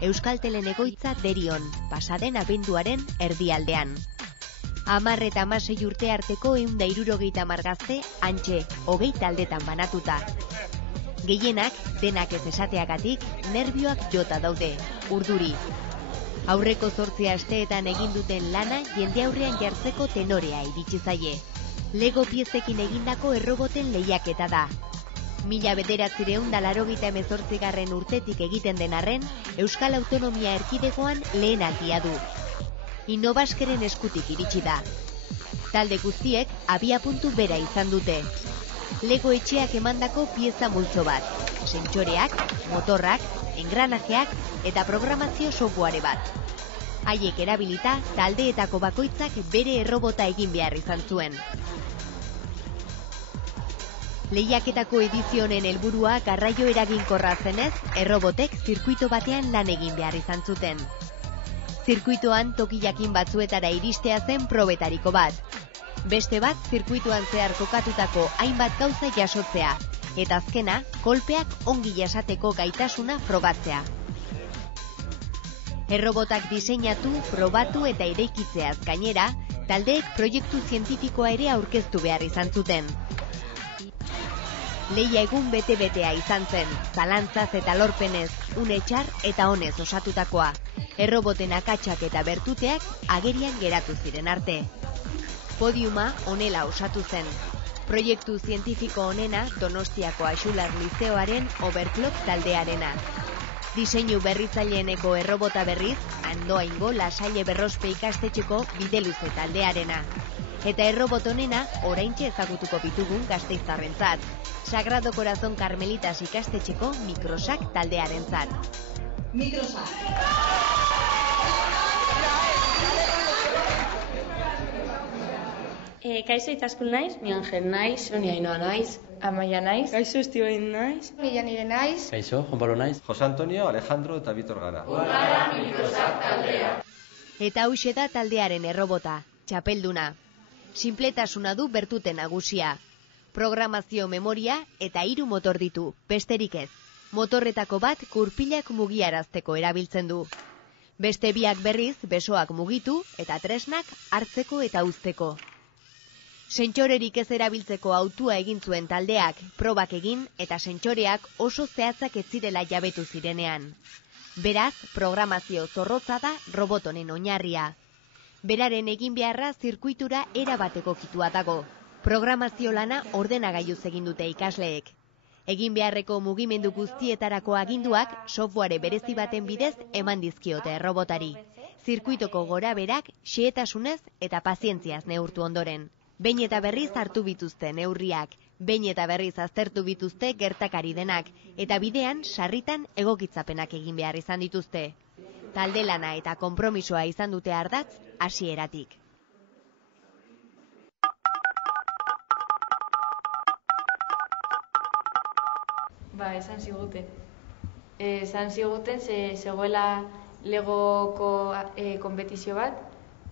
Euskaltelen egoitza Derion, pasaden abenduaren erdialdean. 10 eta 16 urte arteko 170 gazte hantxe 20 taldetan banatuta. Gehienak, denak ez esateagatik, nerbioak jota daude, urduri. Aurreko 8 asteetan egin duten lana jende aurrean jartzeko tenorea iritsi zaie. Lego piezekin egindako erroboten lehiaketa da. 1988 urtetik egiten den arren, Euskal Autonomia Erkidegoan lehen aldia du. Innobaskeren eskutik iritsi da. Talde guztiek abiapuntu bera izan dute. Lego etxeak emandako pieza multzo bat, sentsoreak, motorrak, engranajeak eta programazio software bat. Haiek erabilita, taldeetako bakoitzak bere errobota egin behar izan zuen. Lehiaketako edizionen helburua garraio eraginkorra zenez, errobotek zirkuito batean lan egin behar izan zuten. Zirkuitoan toki jakin batzuetara iristea zen probetariko bat. Beste bat, zirkuituan zehar kokatutako hainbat gauza jasotzea, eta azkena, kolpeak ongi jasateko gaitasuna frogatzea. Errobotak diseinatu, probatu eta eraikitzeaz gainera, taldeek proiektu zientifikoa ere aurkeztu behar izan zuten. Lehia egun bete-betea izan zen, zalantzaz eta lorpenez, une txar eta honez osatutakoa. Erroboten akatsak eta bertuteak agerian geratu ziren arte. Podiuma honela osatu zen. Proiektu zientifiko honena Donostiako Axular Lizeoaren Overclock taldearena. Diseinu berritzaileeneko errobota berriz, Andoaingo Lasalle Berrospe ikastetxeko Bideluze taldearena. Eta errobot honena oraintxe ezagutuko bitugun gasteiztarrentzat, Sagrado Corazón Carmelitas ikastetxeko Microsac taldearentzat. Microsac. Kaixo Itaskun naiz, ni Angel naiz, ni Ainoa naiz, Amaia naiz, Kaixo Estibain naiz, ni Janire naiz, Kaixo Juan Pablo naiz, Jose Antonio, Alejandro eta Vitor gara. Gara Microsac taldea. Eta hauxe da taldearen errobota, txapelduna. Sinpletasuna du bertute nagusia. Programazio memoria eta 3 motor ditu, besterik ez. Motorretako bat kurpilak mugiarazteko erabiltzen du. Beste biak berriz besoak mugitu eta tresnak hartzeko eta uzteko. Sentsorerik ez erabiltzeko hautua egin zuen taldeak, probak egin eta sentsoreak oso zehatzak ez zirela jabetu zirenean. Beraz, programazio zorrotza da robot honen oinarria. Beraren egin beharra zirkuitura erabat egokitua dago. Programazio lana ordenagailuz egin dute ikasleek. Egin beharreko mugimendu guztietarako aginduak software berezi baten bidez eman dizkiote errobotari. Zirkuitoko gorabeherak xehetasunez eta pazientziaz neurtu ondoren. Behin eta berriz hartu bituzte neurriak, behin eta berriz aztertu bituzte gertakari denak, eta bidean sarritan egokitzapenak egin behar izan dituzte. Talde lana eta konpromisoa izan dute ardatz hasieratik. Esan ziguten. Esan ziguten zegoela Legoko konpetizio bat,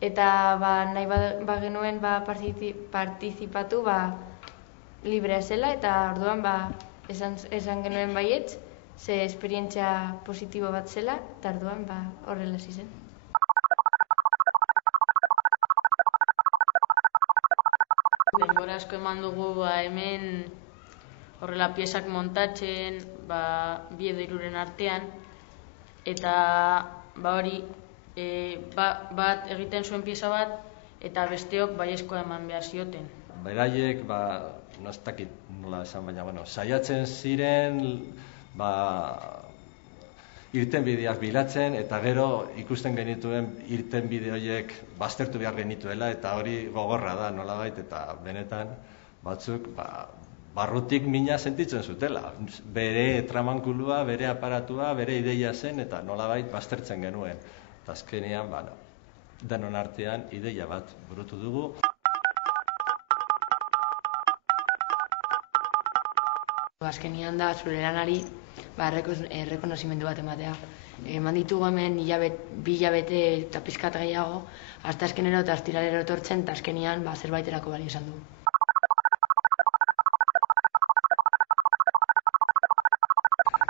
eta nahi bagenuen partizipatu librea zela, eta orduan esan genuen baietz, ze esperientzia positibo bat zela, eta orduan horrela hasi zen. Denbora asko eman dugu hemen horrela piezak montatzen, 2 edo 3 artean, eta hori bat egiten zuen pieza bat, eta besteok baiezkoa eman behar zioten. Beraiek, no ez dakit nola esan, baina, saiatzen ziren, irtenbideak bilatzen, eta gero ikusten genituen irtenbide horiek baztertu behar genituela, eta hori gogorra da nolabait, eta benetan batzuk barrutik mina sentitzen zutela. Bere tramankulua, bere aparatua, bere ideia zen, eta nolabait baztertzen genuen. Eta azkenean, denon artean ideia bat burutu dugu. Azkenean da, zure lanari errekonozimendu bat ematea. Eman ditugu hemen 2 hilabete eta pizkat gehiago, hasta azkenero eta astiralero etortzen, eta azkenean zerbaiterako balio esan du.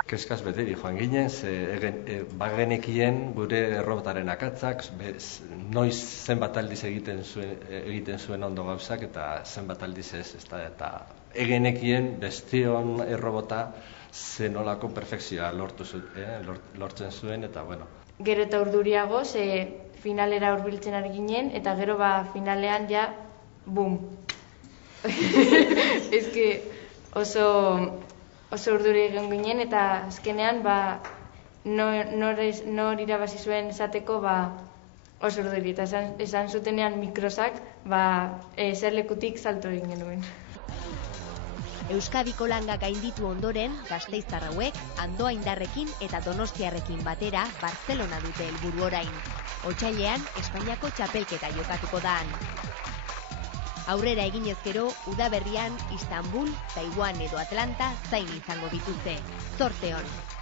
Keskaz beteri joan ginen, bagenekien gure errobotaren akatzak, noiz zenbat aldiz egiten zuen ondo gauzak, eta zenbat aldiz ez, eta egenekien bestion errobota zenolako perfekzioa lortzen zuen, eta bueno. Gero eta urduriago, finalera hurbiltzen ari ginen, eta gero finalean ja, bum. Oso urduri egin ginen, eta azkenean nor irabazi zuen esateko oso urduri. Eta esan zutenean mikrosak eserlekutik salto egin genuen. Euskadiko langa gainditu ondoren, gasteiztar hauek Andoaindarrekin eta Donostiarrekin batera Barcelona dute helburu orain. Otsailean Espainiako txapelketa jokatuko da han. Aurrera eginez gero, udaberrian Istanbul, Taiwan edo Atlanta zain izango dituzte. Zorte on!